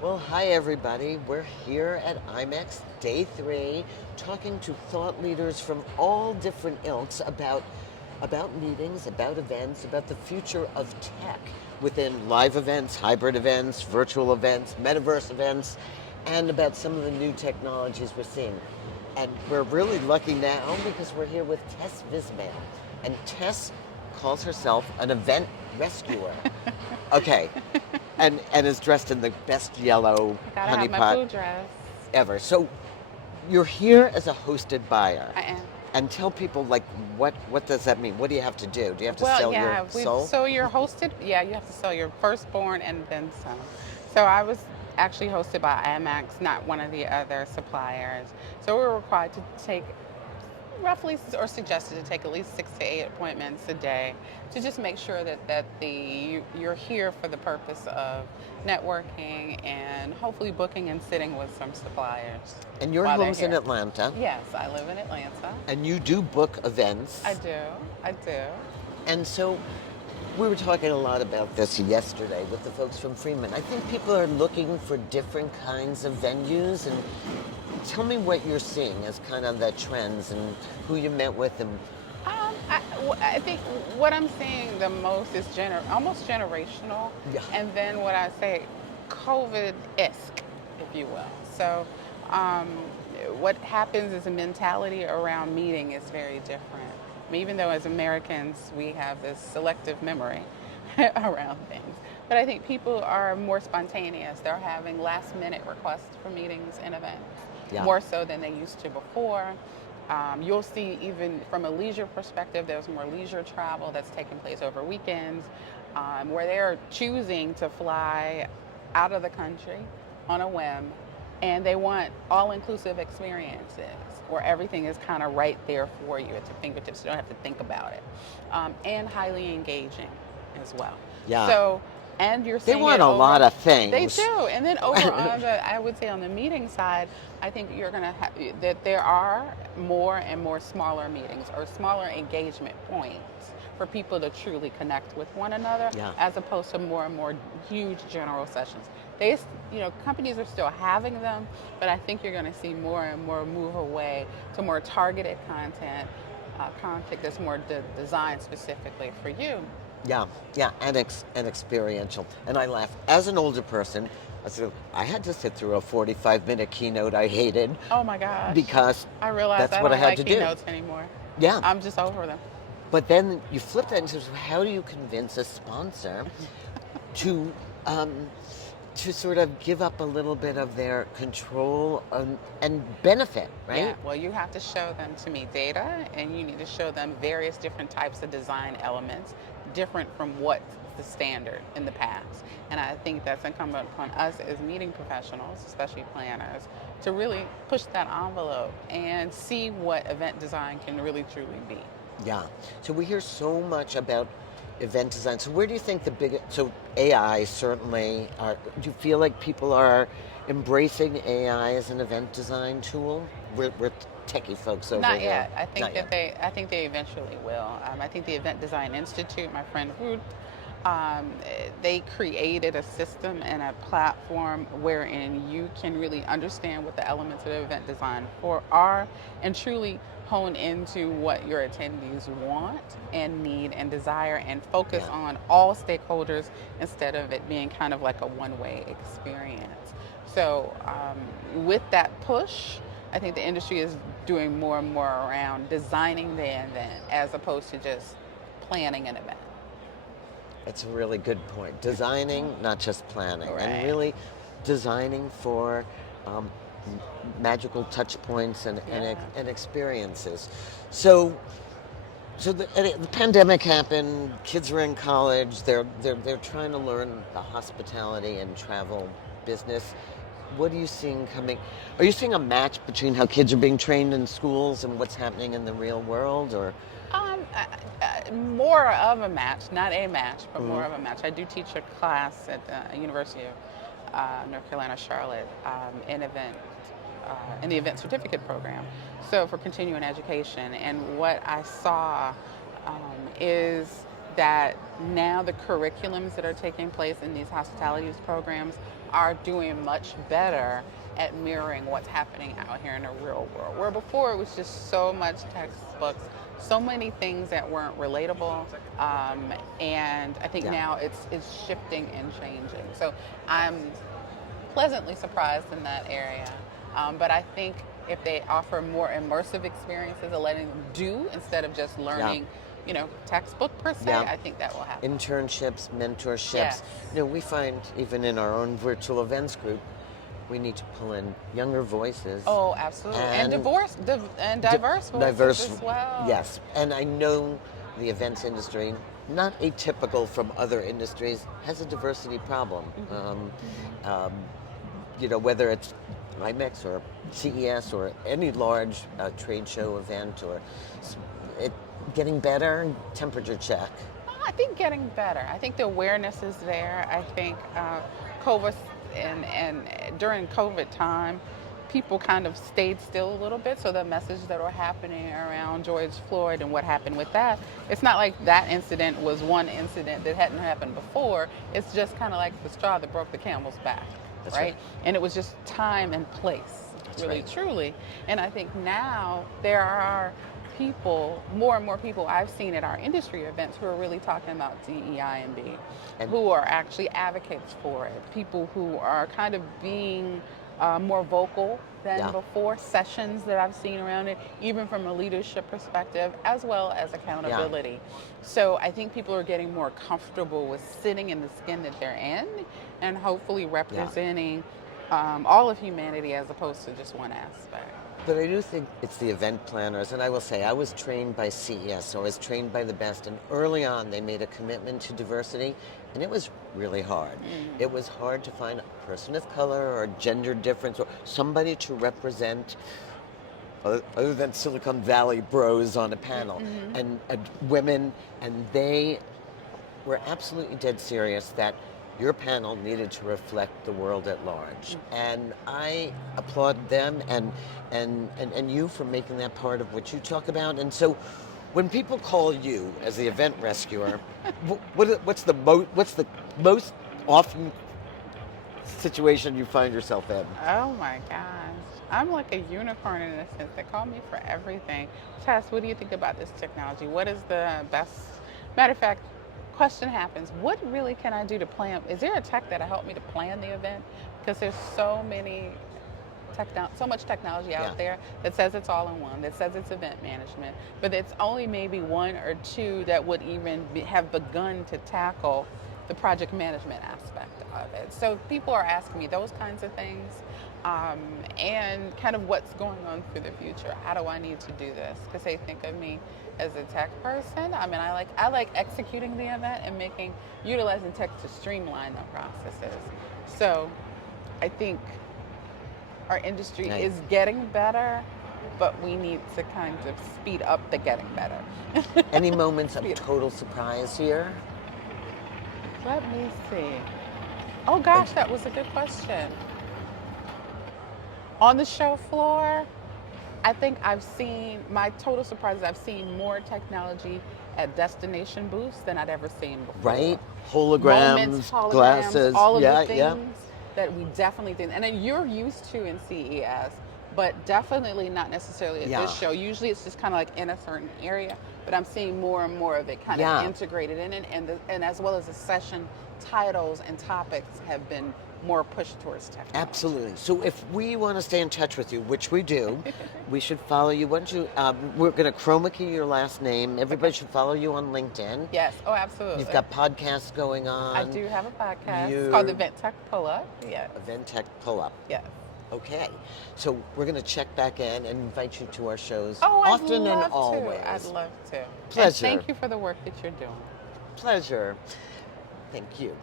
Well, hi everybody. We're here at IMEX Day 3 talking to thought leaders from all different ilks about meetings, about events, about the future of tech within live events, hybrid events, virtual events, metaverse events, and about some of the new technologies we're seeing. And we're really lucky now because we're here with Tess Vismale. And Tess calls herself an event rescuer. Okay, and is dressed in the best yellow I gotta have my honeypot blue dress. ever. So you're here as a hosted buyer, I am. and tell people like what does that mean? What do you have to do? Do you have to Well, sell your yeah, we soul? so you're hosted. Yeah, you have to sell your firstborn and then some. So I was actually hosted by IMEX, not one of the other suppliers. So we were required to take roughly or suggested to take at least 6 to 8 appointments a day to just make sure that you're here for the purpose of networking and hopefully booking and sitting with some suppliers And your while they're home's in here. Atlanta, Yes, I live in Atlanta. and you do book I events. do. I do. And so we were talking a lot about this yesterday with the folks from Freeman. I think people are looking for different kinds of venues, and tell me what you're seeing as kind of the trends and who you met with and I think what I'm seeing the most is almost generational, yeah. and then what I say, COVID-esque, if you will. So, um, what happens is a mentality around meeting is very different. I mean, even though as Americans we have this selective memory around things, but I think people are more spontaneous. They're having last-minute requests for meetings and events Yeah. more so than they used to before. You'll see even from a leisure perspective, there's more leisure travel that's taking place over weekends, where they're choosing to fly out of the country on a whim, and they want all-inclusive experiences where everything is kind of right there for you at your fingertips. You don't have to think about it, and highly engaging as well. Yeah. So, and you're They seeing want it a lot over. of They things. do, and then over on the, I would say on the meeting side, I think you're going to have that there are more and more smaller meetings or smaller engagement points for people to truly connect with one another, Yeah. as opposed to more and more huge general sessions. They, companies are still having them, but I think you're going to see more and more move away to more targeted content that's more designed specifically for you. Yeah, yeah, and experiential. And I laugh. As an older person, I had to sit through a 45-minute keynote I hated Oh my gosh. because I realize that's I what I don't had like to do. keynotes anymore. Yeah, I'm just over them. but then you flip that into how do you convince a sponsor to um, to sort of give up a little bit of their control and benefit, Yeah, right? well, you have to show them to me data, and you need to show them various different types of design elements, different from what's the standard in the past. And I think that's incumbent upon us as meeting professionals, especially planners, to really push that envelope and see what event design can really truly be. Yeah. So we hear so much about event design. So where do you think the big so AI certainly are do you feel like people are embracing AI as an event design tool? We're techie folks over Not here. yet. Not yet. I think they eventually will. I think the Event Design Institute, my friend Ruth, they created a system and a platform wherein you can really understand what the elements of event design for are and truly hone into what your attendees want and need and desire and focus Yeah. on all stakeholders instead of it being kind of like a one-way experience. So with that push, I think the industry is doing more and more around designing the event as opposed to just planning an event. That's a really good point. Designing, not just planning, and Right. really designing for um, magical touch points Yeah. and experiences. So the pandemic happened. Kids are in college. They're trying to learn the hospitality and travel business. What are you seeing coming? Are you seeing a match between how kids are being trained in schools and what's happening in the real world? Or More of a match, not a match, but more Mhm. of a match. I do teach a class at the University of North Carolina, Charlotte, in the event certificate program. So for continuing education, and what I saw is that now the curriculums that are taking place in these hospitality programs are doing much better at mirroring what's happening out here in the real world. Where before it was just so much textbooks, so many things that weren't relatable, and I think Yeah. now it's shifting and changing. So I'm pleasantly surprised in that area. But I think if they offer more immersive experiences of letting them do instead of just learning, textbook per se, Yeah. I think that will happen. Internships, mentorships. Yes. We find even in our own virtual events group, we need to pull in younger voices. Oh, absolutely. And diverse voices Diverse, as well. yes. And I know the events industry, not atypical from other industries, has a diversity problem. Whether it's IMEX or CES or any large trade show event, or it getting better, temperature check. I think getting better. I think the awareness is there. I think COVID and during COVID time, people kind of stayed still a little bit. So the message that were happening around George Floyd and what happened with that, it's not like that incident was one incident that hadn't happened before. It's just kind of like the straw that broke the camel's back, That's right? And it was just time and place, really, truly. And I think now there are more and more people I've seen at our industry events who are really talking about DEI and B, who are actually advocates for it. People who are kind of being more vocal than before. Sessions that I've seen around it, even from a leadership perspective, as well as accountability. So I think people are getting more comfortable with sitting in the skin that they're in and hopefully representing all of humanity as opposed to just one aspect. But I do think it's the event planners, and I will say I was trained by CES, so I was trained by the best, and early on they made a commitment to diversity, and it was really hard. It was hard to find a person of color or gender difference or somebody to represent other than Silicon Valley bros on a panel, and women, and they were absolutely dead serious that your panel needed to reflect the world at large. And I applaud them and you for making that part of what you talk about. And so when people call you as the event rescuer, what's the most often situation you find yourself in? Oh my gosh. I'm like a unicorn in a sense. They call me for everything. Tess, what do you think about this technology? What is the best? Matter of fact, question happens, what really can I do to plan? Is there a tech that'll help me to plan the event? Because there's so much technology out there that says it's all in one, that says it's event management, but it's only maybe one or two that would even have begun to tackle the project management aspect of it. So people are asking me those kinds of things, and kind of what's going on for the future. How do I need to do this? Because they think of me as a tech person. I mean, I like executing the event and utilizing tech to streamline the processes. So I think our industry is getting better, but we need to kind of speed up the getting better. Any moments of total surprise here? Let me see. Oh gosh, that was a good question. On the show floor, I think my total surprise is I've seen more technology at destination booths than I'd ever seen before. Right? Holograms, glasses. All of the things that we definitely didn't. And then you're used to in CES, but definitely not necessarily at this show. Usually it's just kind of like in a certain area, but I'm seeing more and more of it kind of integrated in it, and as well as the session titles and topics have been more pushed towards technology. Absolutely. So if we want to stay in touch with you, which we do, we should follow you. Why don't you, we're going to chroma key your last name. Everybody should follow you on LinkedIn. Yes. Oh, absolutely. You've got podcasts going on. I do have a podcast. It's called Event Tech Pull-Up. Yes. Event Tech Pull-Up. Yes. Okay. So we're going to check back in and invite you to our shows often and always. I'd love to. Pleasure. And thank you for the work that you're doing. Pleasure. Thank you.